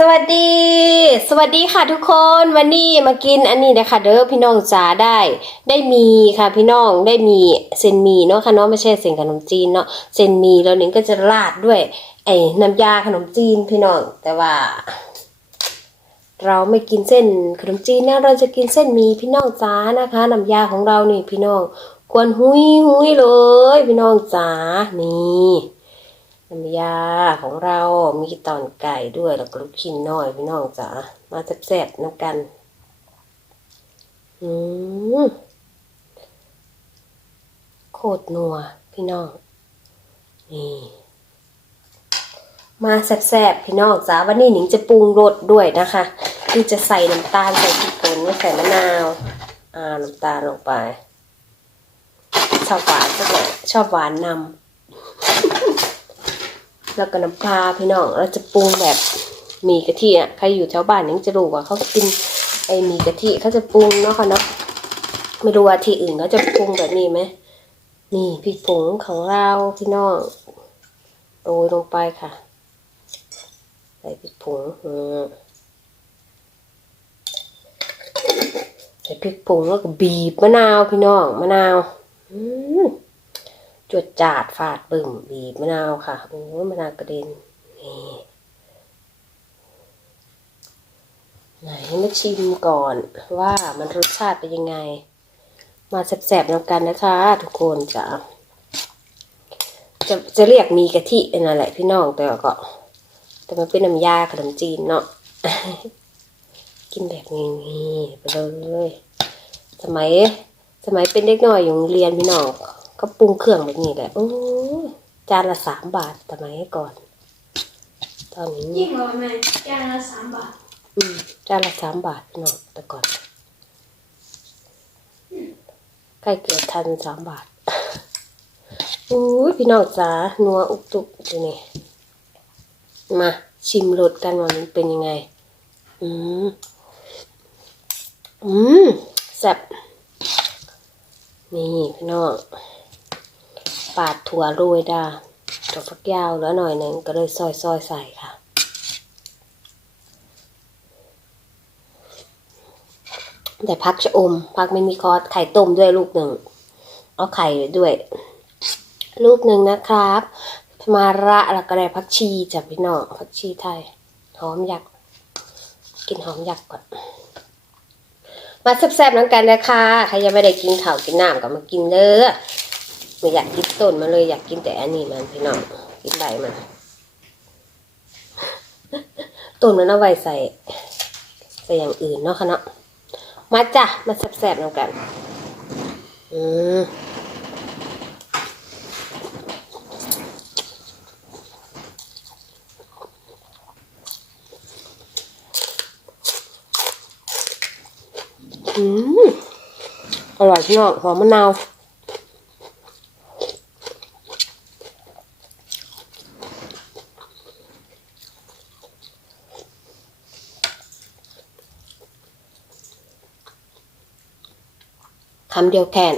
สวัสดี สวัสดีค่ะทุกคนวันนี้มากินอันนี้นะคะเด้อพี่น้องจ๋าได้ ได้มีค่ะพี่น้องได้มีเซนหมีเนาะค่ะเนาะไม่ใช่เซนขนมจีนเนาะเซนหมีแล้วนี้ก็จะราดด้วยไอ้น้ำยาขนมจีนพี่น้องแต่ว่า เราไม่กินเส้นขนมจีนนะเราจะกินเส้นหมีพี่น้องจ๋านะคะน้ำยาของเรานี่พี่น้องกวนหุยหุยเลย พี่น้องจ๋านี่ น้ำยาของเรามีตอนไก่ด้วยแล้วก็ลูกชิ้นน้อยพี่น้องจ๋ามาแซ่บๆน้ำกัน อืมโคตรนัวพี่น้อง นี่ มาแซ่บๆพี่น้องจ้าวันนี้หนิงจะปรุงรสด้วยนะคะ คือจะใส่น้ำตาลใส่พริกป่นใส่มะนาว อ่าน้ำตาลลงไป ชอบหวานสักหน่อยชอบหวานนำ แล้วก็น้ำปลาพี่น้องเราจะปรุงแบบหมีกะทิอะใครอยู่แถวบ้านหนิงจะรู้ว่าเขากินไอหมีกะทิเขาจะปรุงเนาะค่ะเนาะไม่รู้ว่าที่อื่นเขาจะปรุงแบบนี้ไหมนี่พริกผงของเราพี่น้องโรยลงไปค่ะใส่พริกผงใส่พริกผงแล้วก็บีบมะนาวพี่น้องมะนาวอืม จวดจาดฟาดบึ้มบีบมะนาวค่ะโอ้มะนาวกระเด็นนี่ไหนมาชิมก่อนว่ามันรสชาติเป็นยังไง มาแสบๆนำกันนะคะ ทุกคนจ้ะจะจะเรียกมีกะทินั่นแหละพี่น้องแต่ก็ แต่มันเป็นน้ำยาขนมจีนเนาะกินแบบนี้ไปเลยสมัยสมัยเป็นเด็กน้อยอยู่โรงเรียนพี่น้อง ก็ปรุงเครื่องแบบนี้แหละโอ้ยจานละสามบาทสมัยก่อน ตอนนี้ยิ่งกว่าแม่จานละสามบาท อืมจานละสามบาทพี่น้องแต่ก่อนใกล้เกิดทันสามบาทอู้ยพี่น้องจ๋านัวอุกตุกอยู่นี่มาชิมรสกันว่ามันเป็นยังไง อืม อืมแซ่บนี่พี่น้อง ปาดถั่วโรยดาถั่วฝักยาวแล้วหน่อยหนึ่งก็เลยซอยซอยใส่ค่ะ แต่พักจะอมพักไม่มีคอสไข่ต้มด้วยลูกหนึ่ง เอาไข่ด้วย ลูกหนึ่งนะครับ มาระแล้วก็ได้พักชีจากพี่น้องพักชีไทย หอมยักษ์กินหอมยักษ์ก่อนมาแซ่บๆน้ำกันนะคะใครยังไม่ได้กินข้าวกินน้ำก็มากินเด้อ ไม่อยากกินต้นมาเลยอยากกินแต่อันนี้มันพี่น้องกินใบมันต้นมันเอาไว้ใส่ใส่อย่างอื่นเนาะค่ะเนาะมาจ้ะมาแซ่บๆน้ำกัน อืมอืมอร่อยพี่น้องหอมมะนาว คำเดียวแค่น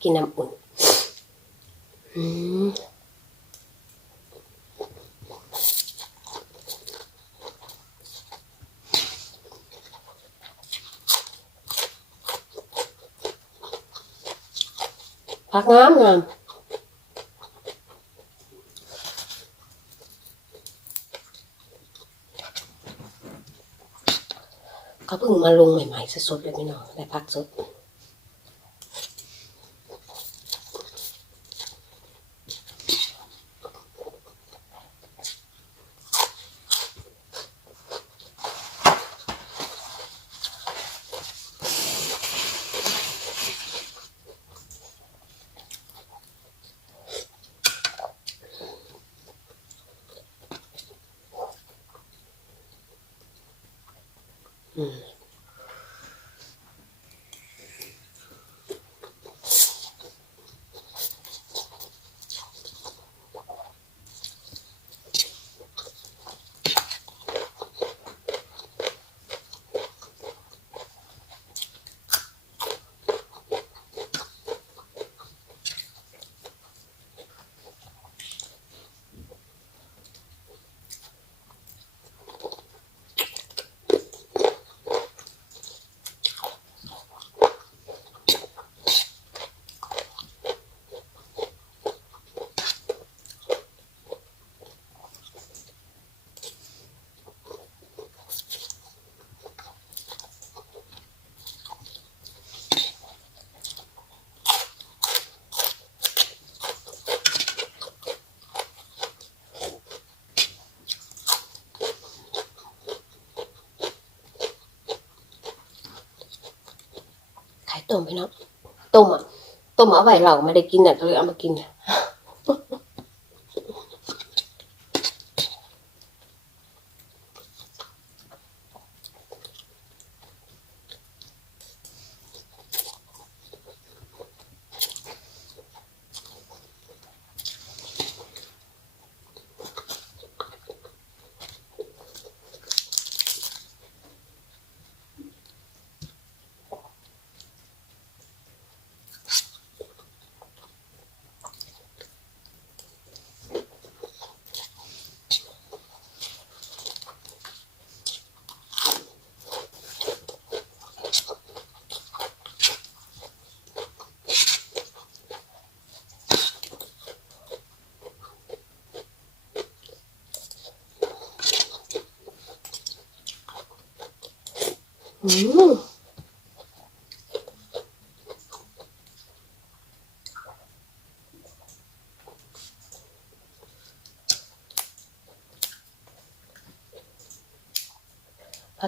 กินน้ำอุ่นอืมผักงามงาม เขาเพิ่งมาลงใหม่ๆสดๆเลยพี่น้องได้พักสด ต้มไปเนาะต้มอะต้มเอาไว้เราไม่ได้กินอะก็เลยเอามากินอะ ผัก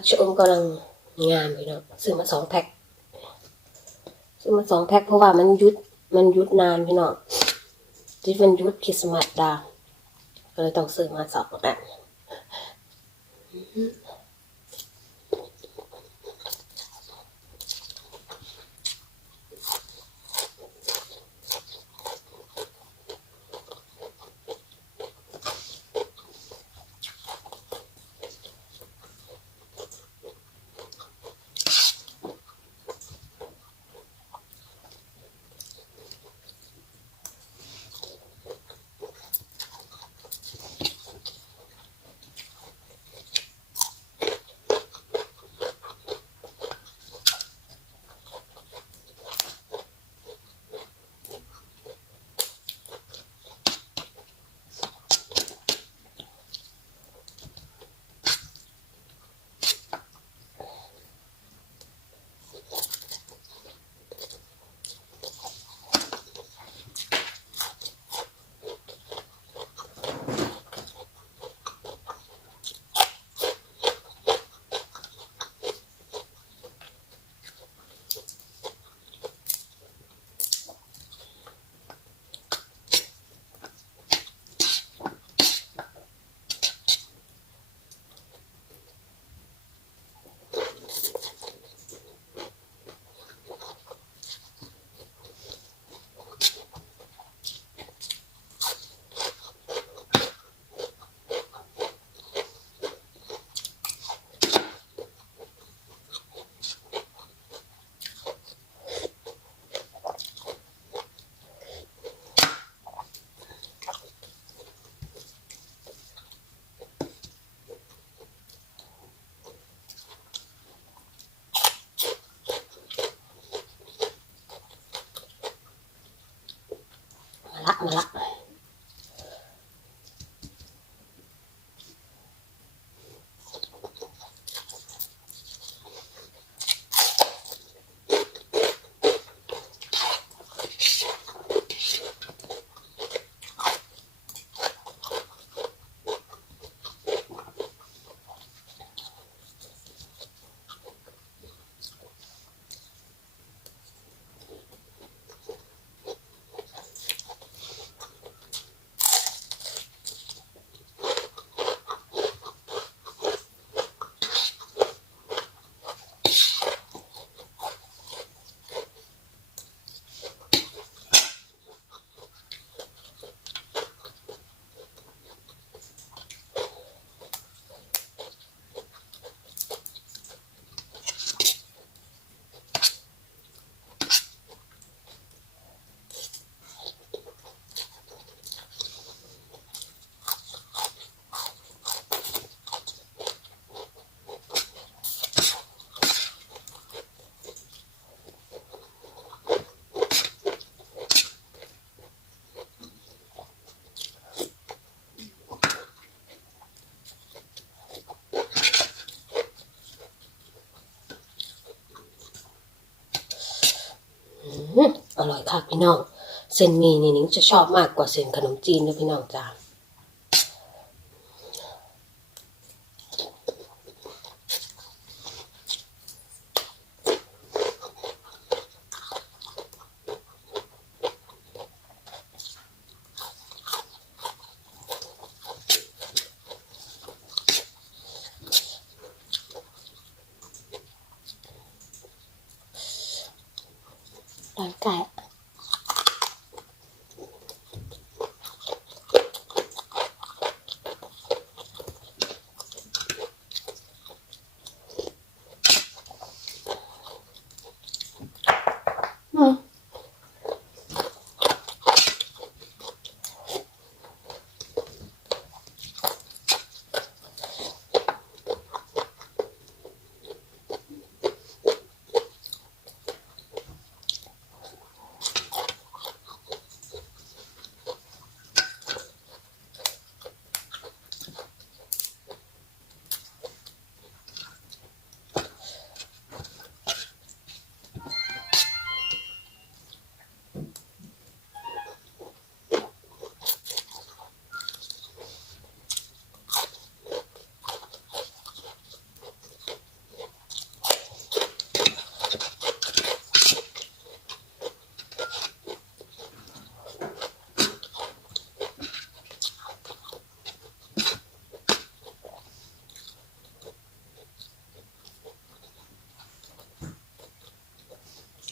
ชะอมกำลังงามพี่น้องซื้อมาสองแพ็คซื้อมาสองแพ็คเพราะว่ามันยุดมันยุดนานพี่เน้องที่มันยุดคริสต์มาสดาก็เลยต้องซื้อมาสองอัน want อร่อยค่ะพี่น้อง เส้นมีนี่นิ้งจะชอบมากกว่าเส้นขนมจีนนะพี่น้องจ้า 灌溉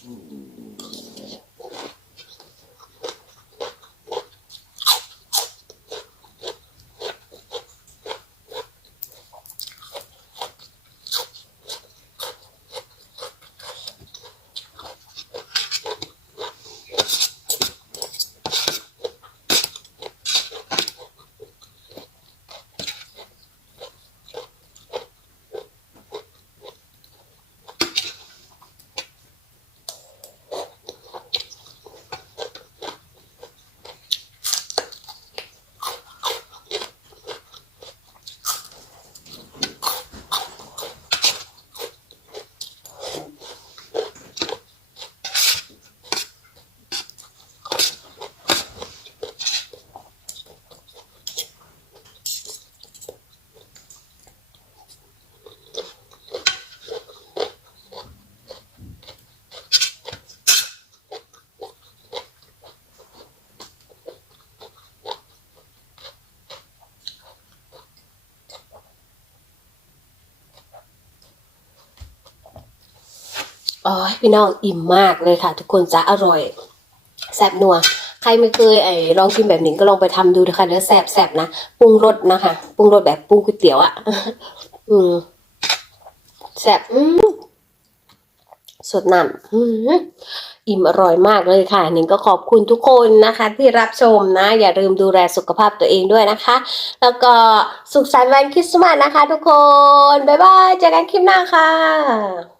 Hum. อ๋อพี่น้องอิ่มมากเลยค่ะ ทุกคนจะอร่อยแซ่บนัวใครไม่เคยไอ้ลองกินแบบนี้ก็ลองไปทำดูนะคะเดี๋ยวแซ่บแซ่บนะปรุงรสนะคะปรุงรสแบบปรุงก๋วยเตี๋ยวอะ่ะ อืมแซ่บอืมสดน้ำอิ่มอร่อยมากเลยค่ะ หนิงก็ขอบคุณทุกคนนะคะ ที่รับชมนะ อย่าลืมดูแลสุขภาพตัวเองด้วยนะคะ แล้วก็สุขสันต์วันคริสต์มาสนะคะ ทุกคน บ๊ายบายเจอกันคลิปหน้าค่ะ